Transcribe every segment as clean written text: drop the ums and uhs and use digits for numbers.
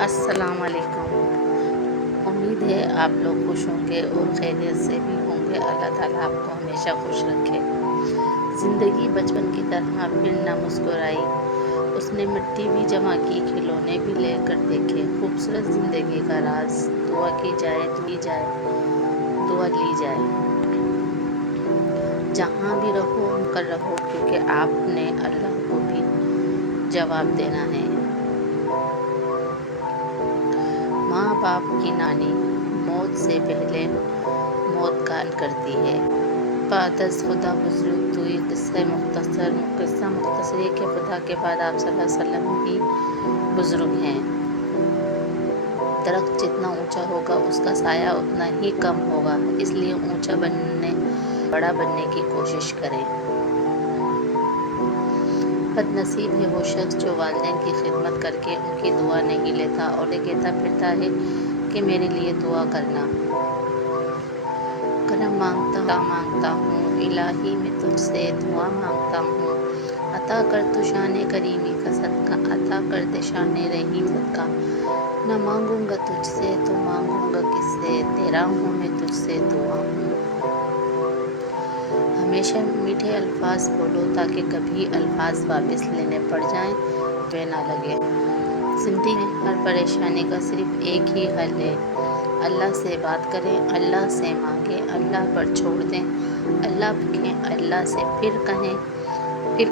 السلام علیکم۔ امید ہے آپ لوگ خوش ہوں گے اور خیریت سے بھی ہوں گے۔ اللہ تعالیٰ آپ کو ہمیشہ خوش رکھے۔ زندگی بچپن کی طرح پھر نہ مسکرائی، اس نے مٹی بھی جمع کی، کھلونے بھی لے کر دیکھے۔ خوبصورت زندگی کا راز دعا کی جائے تو دعا لی جائے۔ جہاں بھی رہو کر رہو، کیونکہ آپ نے اللہ کو بھی جواب دینا ہے۔ ماں باپ کی نانی موت سے پہلے موت کا اعلان کرتی ہے۔ بعد از خدا بزرگ توئی قصہ مختصر یہ کہ خدا کے بعد آپ صلی اللہ علیہ وسلم ہی بزرگ ہیں۔ درخت جتنا اونچا ہوگا اس کا سایہ اتنا ہی کم ہوگا، اس لیے اونچا بڑا بننے کی کوشش کریں۔ بد نصیب ہے وہ شخص جو والدین کی خدمت کر کے ان کی دعا نہیں لیتا اور یہ کہتا پھرتا ہے کہ میرے لیے دعا کرنا۔ کرم مانگتا ہوں الہی میں تجھ سے دعا مانگتا ہوں، عطا کر تو شان کریمی کا صدقہ، عطا کر دے شان رحیم صدقہ۔ نہ مانگوں گا تجھ سے تو مانگوں گا کس سے، تیرا ہوں میں تجھ سے دعا ہوں۔ ہمیشہ میٹھے الفاظ بولو تاکہ کبھی الفاظ واپس لینے پڑ جائیں تو نہ لگے۔ زندگی میں ہر پریشانی کا صرف ایک ہی حل ہے، اللہ سے بات کریں، اللہ سے مانگیں، اللہ پر چھوڑ دیں، اللہ پوچھیں، اللہ سے پھر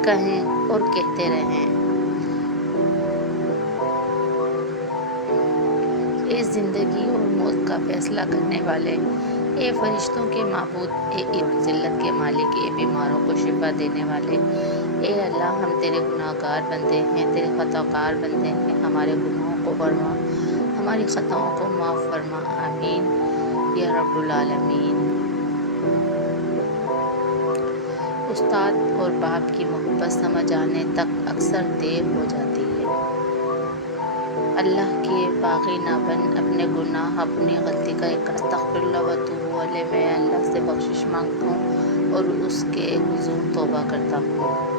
کہیں اور کہتے رہیں۔ اے زندگی اور موت کا فیصلہ کرنے والے، اے فرشتوں کے معبود، اے ذلت کے مالک، اے بیماروں کو شفا دینے والے، اے اللہ ہم تیرے گناہ گار بندے ہیں، تیرے خطا کار بندے ہیں، ہمارے گناہوں کو فرما، ہماری خطاؤں کو معاف فرما، آمین یا رب العالمین۔ استاد اور باپ کی محبت سمجھ آنے تک اکثر دیر ہو جاتی ہے۔ اللہ کے باغی نہ بن، اپنے گناہ اپنی غلطی کا اقرار، استغفر اللہ و اتوب الیہ، میں اللہ سے بخشش مانگتا ہوں اور اس کے حضور توبہ کرتا ہوں۔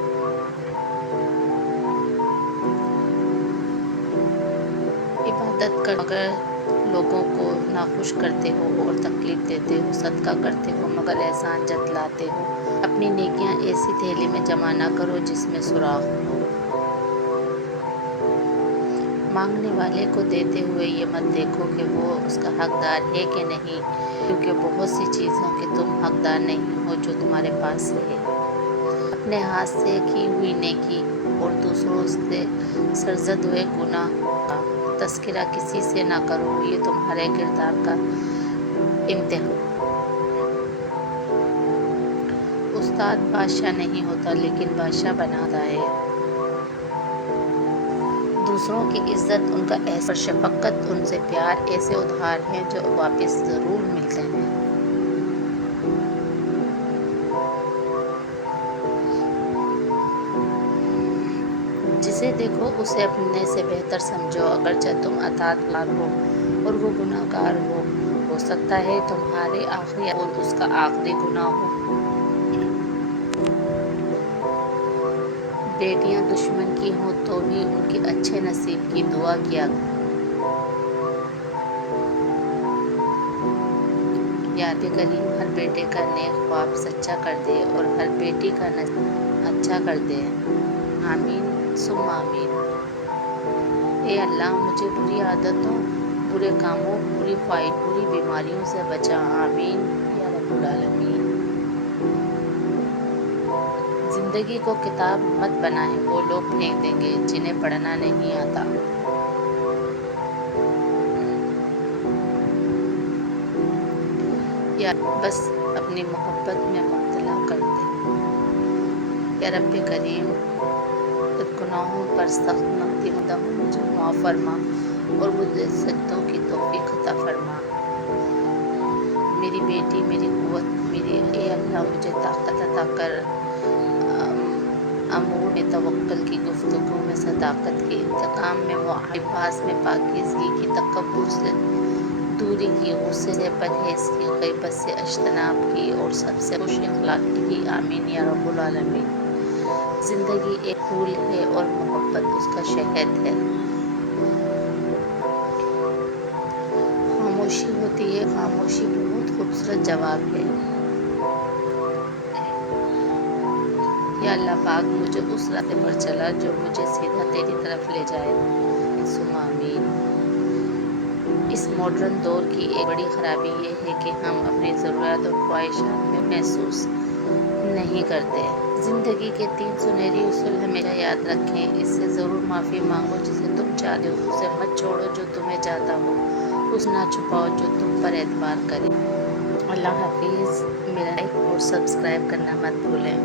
عبادت کرتے مگر لوگوں کو ناخوش کرتے ہو اور تکلیف دیتے ہو، صدقہ کرتے ہو مگر احسان جتلاتے ہو، اپنی نیکیاں ایسی تھیلی میں جمع نہ کرو جس میں سوراخ ہو۔ مانگنے والے کو دیتے ہوئے یہ مت دیکھو کہ وہ اس کا حقدار ہے کہ نہیں، کیونکہ بہت سی چیزوں کے تم حقدار نہیں ہو جو تمہارے پاس ہے۔ اپنے ہاتھ سے کی ہوئی نیکی اور دوسروں سے سرزد ہوئے گناہ کا تذکرہ کسی سے نہ کرو، یہ تمہارے کردار کا امتحان۔ استاد بادشاہ نہیں ہوتا لیکن بادشاہ بناتا ہے۔ دوسروں کی عزت، ان کا احسان اور شفقت، ان سے پیار ایسے ادھار ہیں جو واپس ضرور ملتے ہیں۔ جسے دیکھو اسے اپنے سے بہتر سمجھو، اگرچہ تم اطاعت کار ہو اور وہ گناہ گار ہو سکتا ہے تمہارے آخری قول اس کا آخری گناہ ہو۔ بیٹیاں دشمن کی ہوں تو بھی ان کی اچھے نصیب کی دعا کیا یاد کریم ہر بیٹے کا نیک خواب سچا کر دے اور ہر بیٹی کا نصیب اچھا کر دے، آمین ثم آمین۔ اے اللہ مجھے بری عادتوں، برے کاموں، بری خواہشوں، بری بیماریوں سے بچا، آمین یا رب العالمین۔ زندگی کو کتاب مت بنائیں، وہ لوگ پھینک دیں گے جنہیں پڑھنا نہیں آتا۔ یا بس اپنی محبت میں مبتلا کر دے۔ یا رب کریم گناہوں پر سخت نادم مجھے معاف فرما اور مجھے سجدوں کی توفیق عطا فرما۔ میری بیٹی، میری قوت، اے اللہ مجھے طاقت عطا کر، امور میں توکل کی، گفتگو میں صداقت کی، انتقام میں لباس میں پاکیزگی کی، تکبر سے دوری کی، غصے سے پرہیز کی، غیبت سے اجتناب کی اور سب سے خوش اخلاقی کی۔ آمین یا رب العالمین۔ زندگی ایک پھول ہے اور محبت اس کا شہد ہے۔ خاموشی ہوتی ہے، خاموشی بہت خوبصورت جواب ہے۔ یا اللہ پاک مجھے اس راستے پر چلا جو مجھے سیدھا تیری طرف لے جائے۔ ثم آمین۔ اس ماڈرن دور کی ایک بڑی خرابی یہ ہے کہ ہم اپنی ضروریات اور خواہشات میں محسوس نہیں کرتے۔ زندگی کے 3 سنہری اصول ہمیشہ یاد رکھیں۔ اس سے ضرور معافی مانگو جسے تم چاہتے ہو، اسے مت چھوڑو جو تمہیں چاہتا ہو، اسے نہ چھپاؤ جو تم پر اعتبار کرے۔ اللہ حافظ۔ میرا لائک اور سبسکرائب کرنا مت بھولیں۔